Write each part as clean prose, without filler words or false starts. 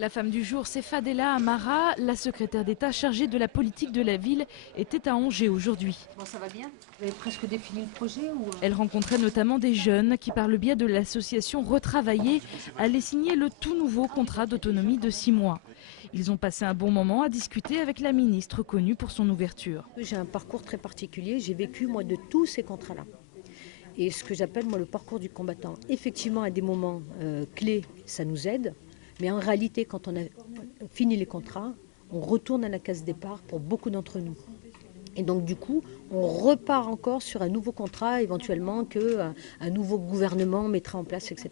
La femme du jour, c'est Fadela Amara. La secrétaire d'État chargée de la politique de la ville était à Angers aujourd'hui. Bon, ça va bien? Vous avez presque défini le projet ou... Elle rencontrait notamment des jeunes qui, par le biais de l'association Retravailler, allaient signer le tout nouveau contrat d'autonomie de 6 mois. Ils ont passé un bon moment à discuter avec la ministre connue pour son ouverture. J'ai un parcours très particulier. J'ai vécu, moi, de tous ces contrats-là. Et ce que j'appelle, moi, le parcours du combattant. Effectivement, à des moments clés, ça nous aide. Mais en réalité, quand on a fini les contrats, on retourne à la case départ pour beaucoup d'entre nous. Et donc du coup, on repart encore sur un nouveau contrat, éventuellement qu'un nouveau gouvernement mettra en place, etc.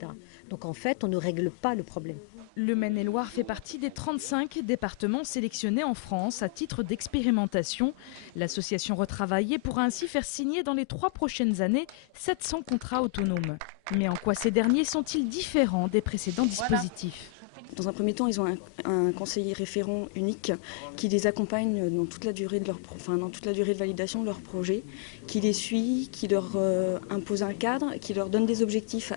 Donc en fait, on ne règle pas le problème. Le Maine-et-Loire fait partie des 35 départements sélectionnés en France à titre d'expérimentation. L'association Retravailler pourra ainsi faire signer dans les 3 prochaines années 700 contrats autonomes. Mais en quoi ces derniers sont-ils différents des précédents dispositifs ? Dans un premier temps, ils ont un conseiller référent unique qui les accompagne dans toute la durée de validation de leur projet, qui les suit, qui leur impose un cadre, qui leur donne des objectifs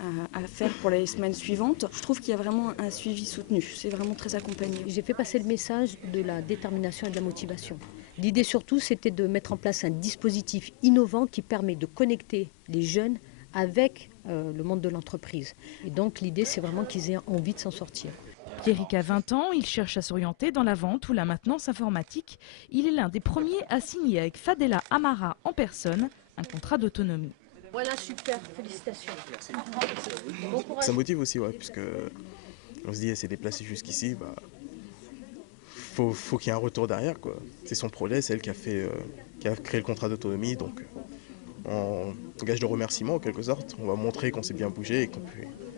à faire pour les semaines suivantes. Je trouve qu'il y a vraiment un suivi soutenu, c'est vraiment très accompagné. J'ai fait passer le message de la détermination et de la motivation. L'idée surtout, c'était de mettre en place un dispositif innovant qui permet de connecter les jeunes avec le monde de l'entreprise. Et donc l'idée, c'est vraiment qu'ils aient envie de s'en sortir. Pierrick a 20 ans, il cherche à s'orienter dans la vente ou la maintenance informatique. Il est l'un des premiers à signer avec Fadela Amara en personne un contrat d'autonomie. Voilà, super, félicitations. Merci. Bon courage. Ça motive aussi, ouais, puisque on se dit, c'est déplacé jusqu'ici, bah, faut qu'il y ait un retour derrière, quoi. C'est son projet, c'est elle qui a créé le contrat d'autonomie, donc en gage de remerciement en quelque sorte, on va montrer qu'on s'est bien bougé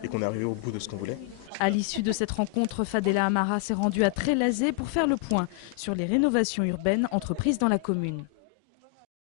et qu'on est arrivé au bout de ce qu'on voulait. À l'issue de cette rencontre, Fadela Amara s'est rendue à Trélazé pour faire le point sur les rénovations urbaines entreprises dans la commune.